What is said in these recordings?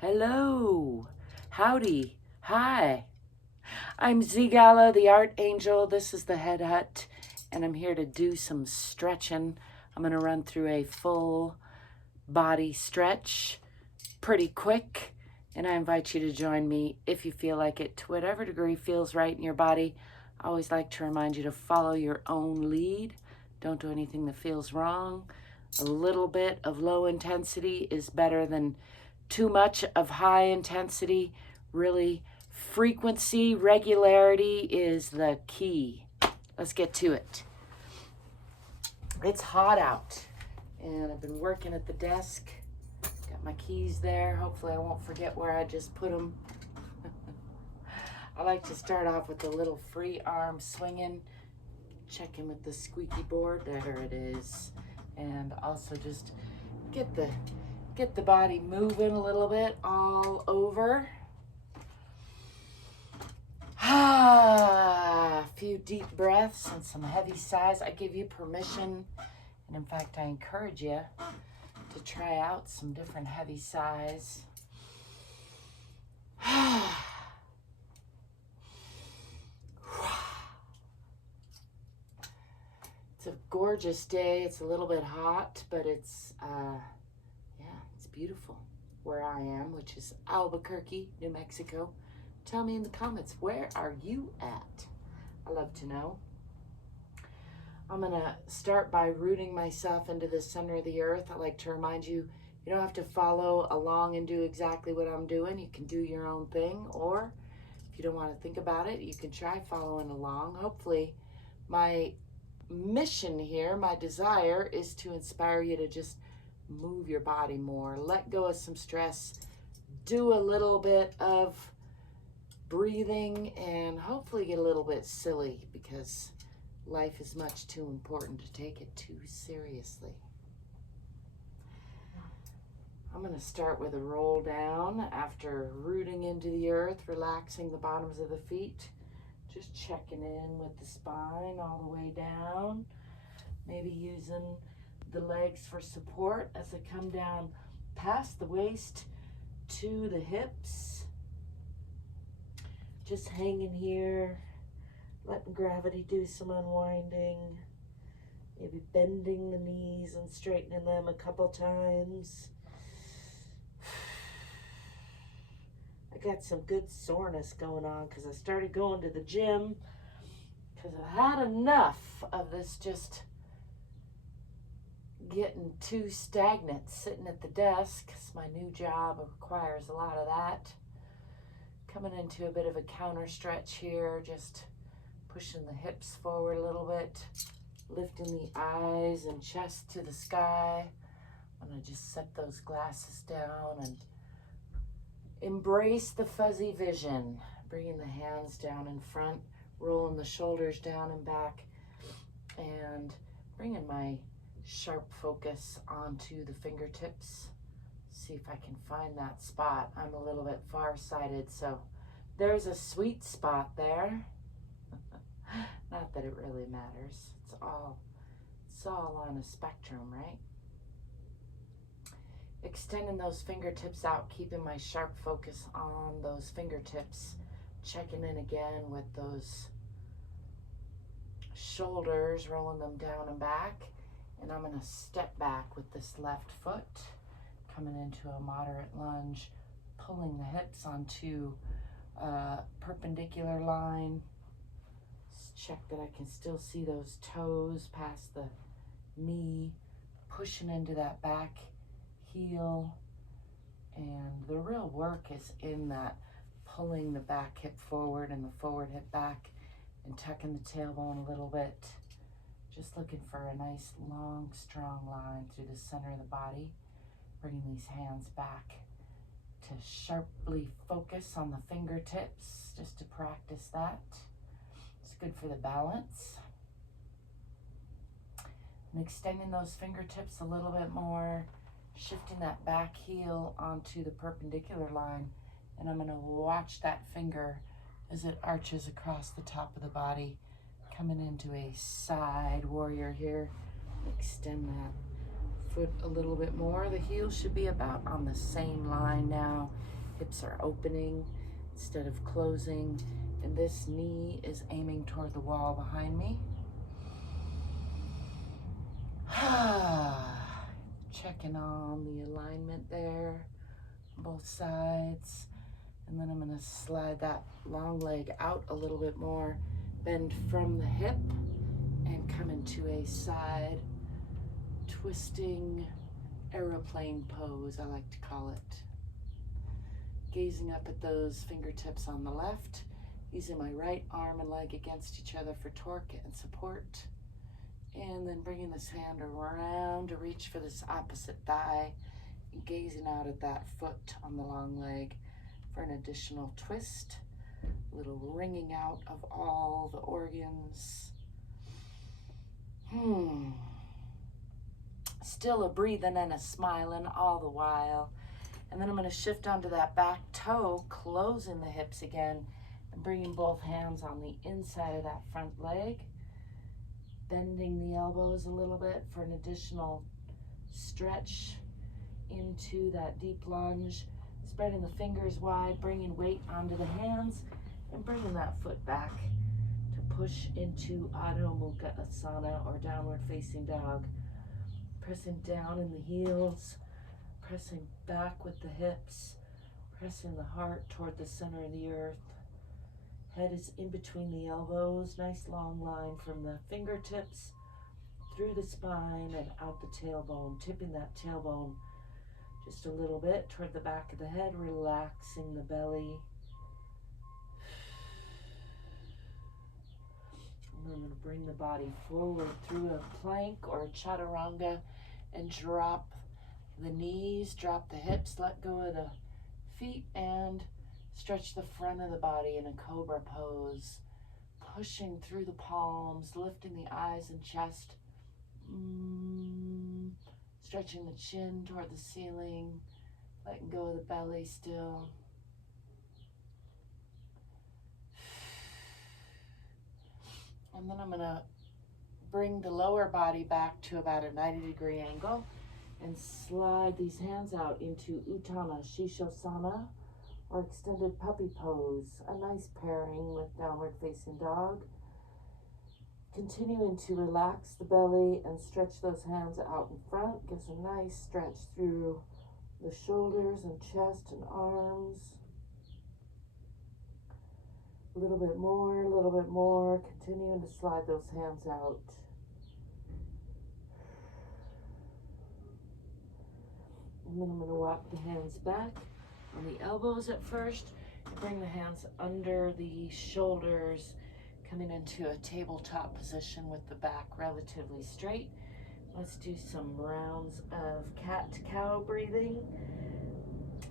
Hello, howdy, hi. I'm ZGALA, the art angel. This is the Head Hutt, and I'm here to do some stretching. I'm going to run through a full body stretch pretty quick, and I invite you to join me if you feel like it, to whatever degree feels right in your body. I always like to remind you to follow your own lead. Don't do anything that feels wrong. A little bit of low intensity is better than too much of high intensity. Really, frequency, regularity is the key. Let's get to it. It's hot out, and I've been working at the desk. Got my keys there. Hopefully I won't forget where I just put them. I like to start off with a little free arm swinging, checking with the squeaky board. There it is. And also just get the body moving a little bit all over. A few deep breaths and some heavy sighs. I give you permission, and in fact I encourage you to try out some different heavy sighs. It's a gorgeous day. It's a little bit hot, but it's beautiful where I am, which is Albuquerque, New Mexico. Tell me in the comments, where are you at? I love to know. I'm gonna start by rooting myself into the center of the earth. I like to remind you, you don't have to follow along and do exactly what I'm doing. You can do your own thing, or if you don't want to think about it, you can try following along. Hopefully, my mission here, my desire, is to inspire you to just move your body more, let go of some stress, do a little bit of breathing, and hopefully get a little bit silly, because life is much too important to take it too seriously. I'm going to start with a roll down after rooting into the earth, relaxing the bottoms of the feet, just checking in with the spine all the way down, maybe using the legs for support as I come down past the waist to the hips. Just hanging here, letting gravity do some unwinding, maybe bending the knees and straightening them a couple times. I got some good soreness going on because I started going to the gym because I've had enough of this just getting too stagnant sitting at the desk, because my new job requires a lot of that. Coming into a bit of a counter stretch here, just pushing the hips forward a little bit, lifting the eyes and chest to the sky. I'm going to just set those glasses down and embrace the fuzzy vision, bringing the hands down in front, rolling the shoulders down and back, and bringing my sharp focus onto the fingertips. See if I can find that spot. I'm a little bit far-sighted, so there's a sweet spot there. Not that it really matters. It's all on a spectrum, right? Extending those fingertips out, keeping my sharp focus on those fingertips, checking in again with those shoulders, rolling them down and back. And I'm going to step back with this left foot, coming into a moderate lunge, pulling the hips onto a perpendicular line. Just check that I can still see those toes past the knee, pushing into that back heel. And the real work is in that pulling the back hip forward and the forward hip back, and tucking the tailbone a little bit. Just looking for a nice, long, strong line through the center of the body. Bringing these hands back to sharply focus on the fingertips, just to practice that. It's good for the balance. And extending those fingertips a little bit more, shifting that back heel onto the perpendicular line. And I'm going to watch that finger as it arches across the top of the body, coming into a side warrior here. Extend that foot a little bit more. The heel should be about on the same line now Hips are opening instead of closing, and this knee is aiming toward the wall behind me. Checking on the alignment there, both sides. And then I'm gonna slide that long leg out a little bit more, bend from the hip, and come into a side twisting aeroplane pose, I like to call it. Gazing up at those fingertips on the left, using my right arm and leg against each other for torque and support. And then bringing this hand around to reach for this opposite thigh, and gazing out at that foot on the long leg for an additional twist. A little wringing out of all the organs. Still a breathing and a smiling all the while. And then I'm going to shift onto that back toe, closing the hips again, and bringing both hands on the inside of that front leg. Bending the elbows a little bit for an additional stretch into that deep lunge. Spreading the fingers wide, bringing weight onto the hands, and bringing that foot back to push into Adho Mukha Asana, or downward facing dog. Pressing down in the heels, pressing back with the hips, pressing the heart toward the center of the earth. Head is in between the elbows, nice long line from the fingertips through the spine and out the tailbone, tipping that tailbone just a little bit toward the back of the head, relaxing the belly. And I'm going to bring the body forward through a plank or a chaturanga and drop the knees, drop the hips, let go of the feet, and stretch the front of the body in a cobra pose, pushing through the palms, lifting the eyes and chest, stretching the chin toward the ceiling, letting go of the belly still. And then I'm going to bring the lower body back to about a 90-degree angle and slide these hands out into Uttana Shishosana, or extended puppy pose, a nice pairing with downward facing dog. Continuing to relax the belly and stretch those hands out in front, gives a nice stretch through the shoulders and chest and arms. A little bit more, continuing to slide those hands out. And then I'm going to walk the hands back on the elbows at first, bring the hands under the shoulders, coming into a tabletop position with the back relatively straight. Let's do some rounds of cat to cow breathing.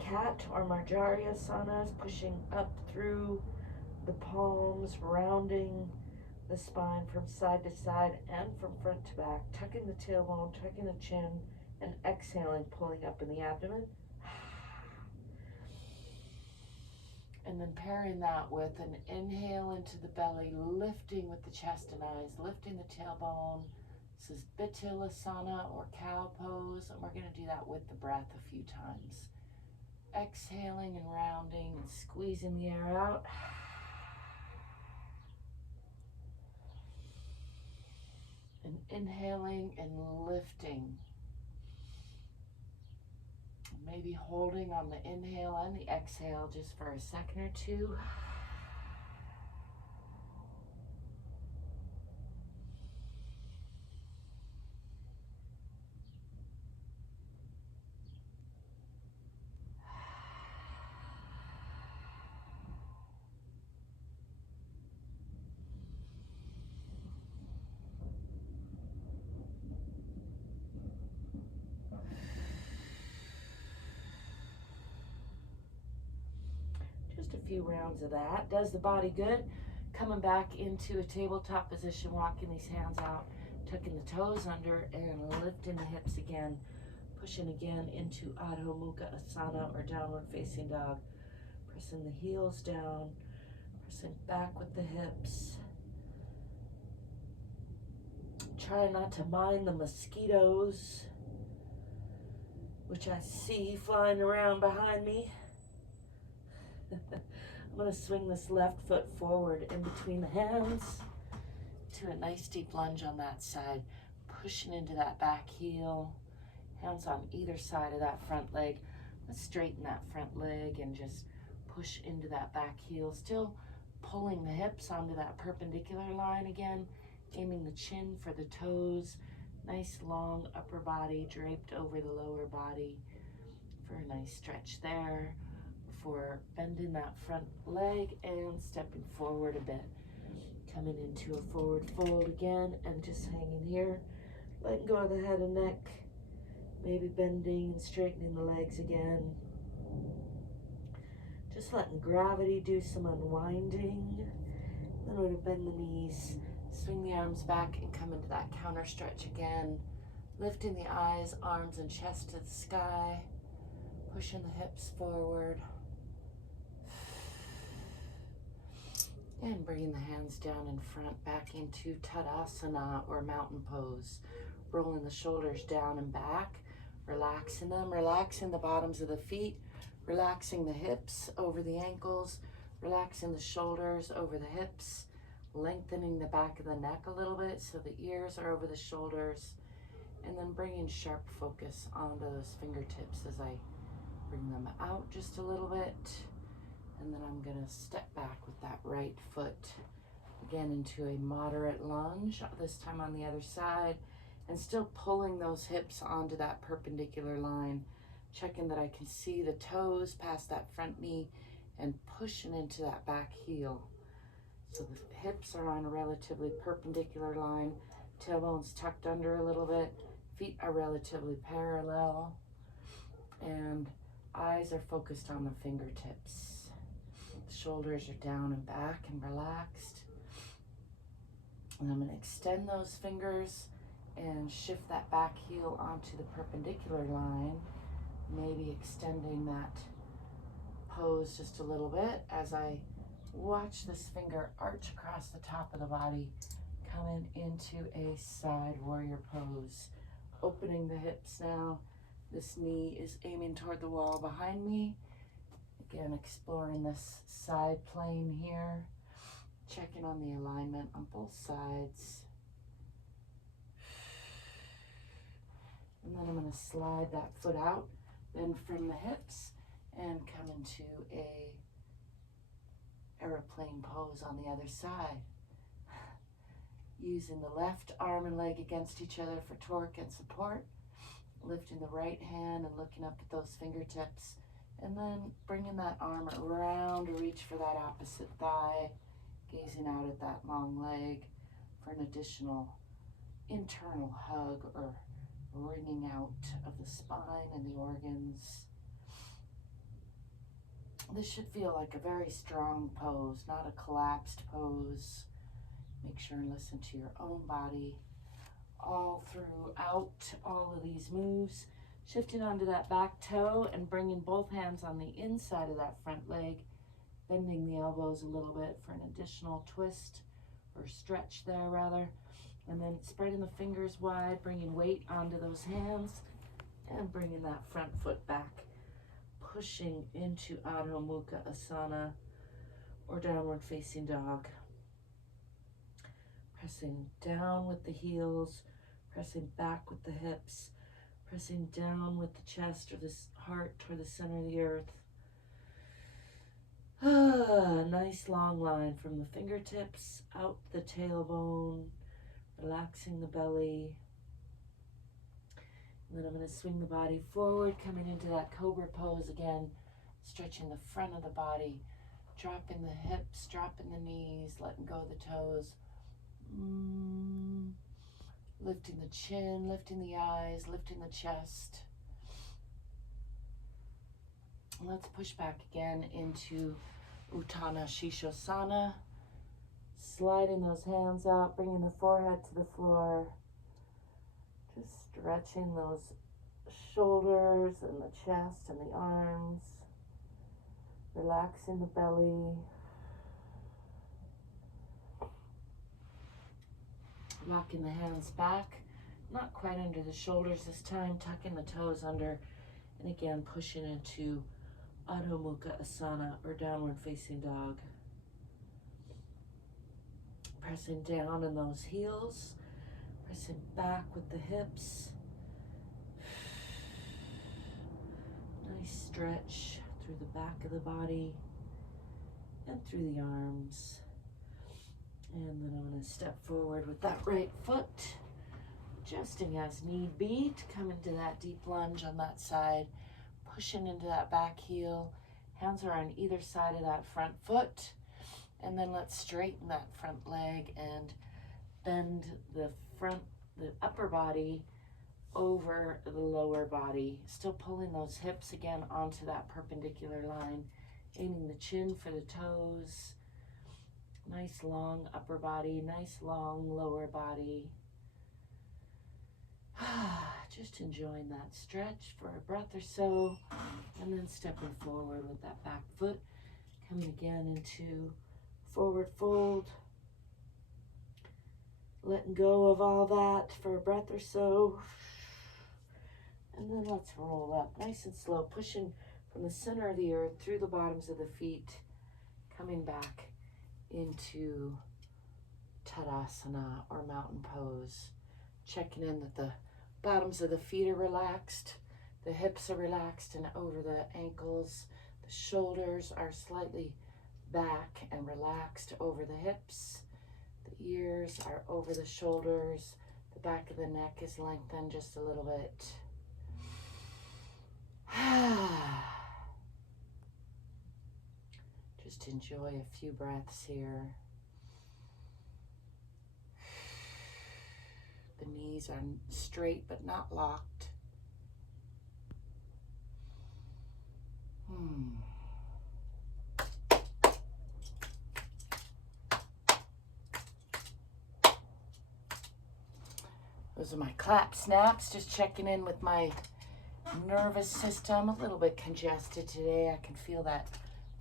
Cat or Marjari asanas, pushing up through the palms, rounding the spine from side to side and from front to back, tucking the tailbone, tucking the chin, and exhaling, pulling up in the abdomen. And then pairing that with an inhale into the belly, lifting with the chest and eyes, lifting the tailbone. This is Bitilasana or cow pose, and we're going to do that with the breath a few times. Exhaling and rounding and squeezing the air out. And inhaling and lifting. Maybe holding on the inhale and the exhale just for a second or two. Just a few rounds of that. Does the body good. Coming back into a tabletop position, walking these hands out, tucking the toes under and lifting the hips again. Pushing again into Adho Mukha Asana or downward facing dog. Pressing the heels down, pressing back with the hips. Try not to mind the mosquitoes, which I see flying around behind me. I'm going to swing this left foot forward in between the hands to a nice deep lunge on that side, pushing into that back heel, hands on either side of that front leg. Let's straighten that front leg and just push into that back heel, still pulling the hips onto that perpendicular line again, aiming the chin for the toes, nice long upper body draped over the lower body for a nice stretch there before bending that front leg and stepping forward a bit, coming into a forward fold again and just hanging here, letting go of the head and neck, maybe bending and straightening the legs again. Just letting gravity do some unwinding. Then we're going to bend the knees, swing the arms back and come into that counter stretch again. Lifting the eyes, arms and chest to the sky. Pushing the hips forward. And bringing the hands down in front, back into Tadasana or mountain pose. Rolling the shoulders down and back. Relaxing them, relaxing the bottoms of the feet. Relaxing the hips over the ankles, relaxing the shoulders over the hips, lengthening the back of the neck a little bit so the ears are over the shoulders, and then bringing sharp focus onto those fingertips as I bring them out just a little bit. And then I'm going to step back with that right foot again into a moderate lunge, this time on the other side, and still pulling those hips onto that perpendicular line. Checking that I can see the toes past that front knee and pushing into that back heel. So the hips are on a relatively perpendicular line, tailbone's tucked under a little bit, feet are relatively parallel, and eyes are focused on the fingertips. The shoulders are down and back and relaxed. And I'm going to extend those fingers and shift that back heel onto the perpendicular line. Maybe extending that pose just a little bit as I watch this finger arch across the top of the body, coming into a side warrior pose. Opening the hips now. This knee is aiming toward the wall behind me. Again, exploring this side plane here. Checking on the alignment on both sides. And then I'm going to slide that foot out. Then from the hips and come into a airplane pose on the other side. Using the left arm and leg against each other for torque and support. Lifting the right hand and looking up at those fingertips. And then bringing that arm around to reach for that opposite thigh. Gazing out at that long leg for an additional internal hug or wringing out of the spine and the organs. This should feel like a very strong pose, not a collapsed pose. Make sure and listen to your own body all throughout all of these moves. Shifting onto that back toe and bringing both hands on the inside of that front leg, bending the elbows a little bit for an additional twist or stretch there rather. And then spreading the fingers wide, bringing weight onto those hands and bringing that front foot back, pushing into Adho Mukha Asana or downward facing dog. Pressing down with the heels, pressing back with the hips, pressing down with the chest or the heart toward the center of the earth. Nice long line from the fingertips out the tailbone, relaxing the belly. And then I'm going to swing the body forward, coming into that cobra pose again, stretching the front of the body, dropping the hips, dropping the knees, letting go of the toes. Lifting the chin, lifting the eyes, lifting the chest. And let's push back again into Utthana Shishosana. Sliding those hands out, bringing the forehead to the floor. Just stretching those shoulders and the chest and the arms. Relaxing the belly. Rocking the hands back, not quite under the shoulders this time, tucking the toes under, and again pushing into Adho Mukha Asana, or downward facing dog. Pressing down in those heels, pressing back with the hips. Nice stretch through the back of the body and through the arms. And then I'm going to step forward with that right foot, adjusting as need be to come into that deep lunge on that side, pushing into that back heel. Hands are on either side of that front foot. And then let's straighten that front leg and bend the upper body over the lower body. Still pulling those hips again onto that perpendicular line, aiming the chin for the toes. Nice long upper body, nice long lower body. Just enjoying that stretch for a breath or so, and then stepping forward with that back foot, coming again into forward fold, letting go of all that for a breath or so, and then let's roll up nice and slow, pushing from the center of the earth through the bottoms of the feet, coming back into Tadasana, or mountain pose, checking in that the bottoms of the feet are relaxed, the hips are relaxed and over the ankles, the shoulders are slightly back and relaxed over the hips. The ears are over the shoulders. The back of the neck is lengthened just a little bit. Just enjoy a few breaths here. The knees are straight but not locked. Those are my clap snaps, just checking in with my nervous system. A little bit congested today. I can feel that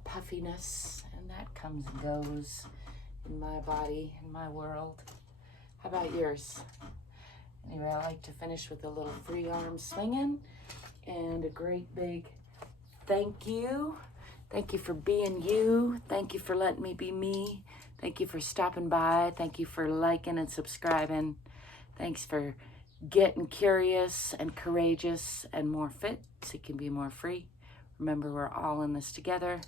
puffiness, and that comes and goes in my body, in my world. How about yours? Anyway, I like to finish with a little free arm swinging and a great big thank you. Thank you for being you. Thank you for letting me be me. Thank you for stopping by. Thank you for liking and subscribing. Thanks for getting curious and courageous and more fit so you can be more free. Remember, we're all in this together.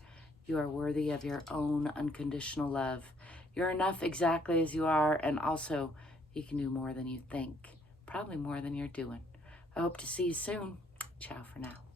You are worthy of your own unconditional love. You're enough exactly as you are, and also you can do more than you think. Probably more than you're doing. I hope to see you soon. Ciao for now.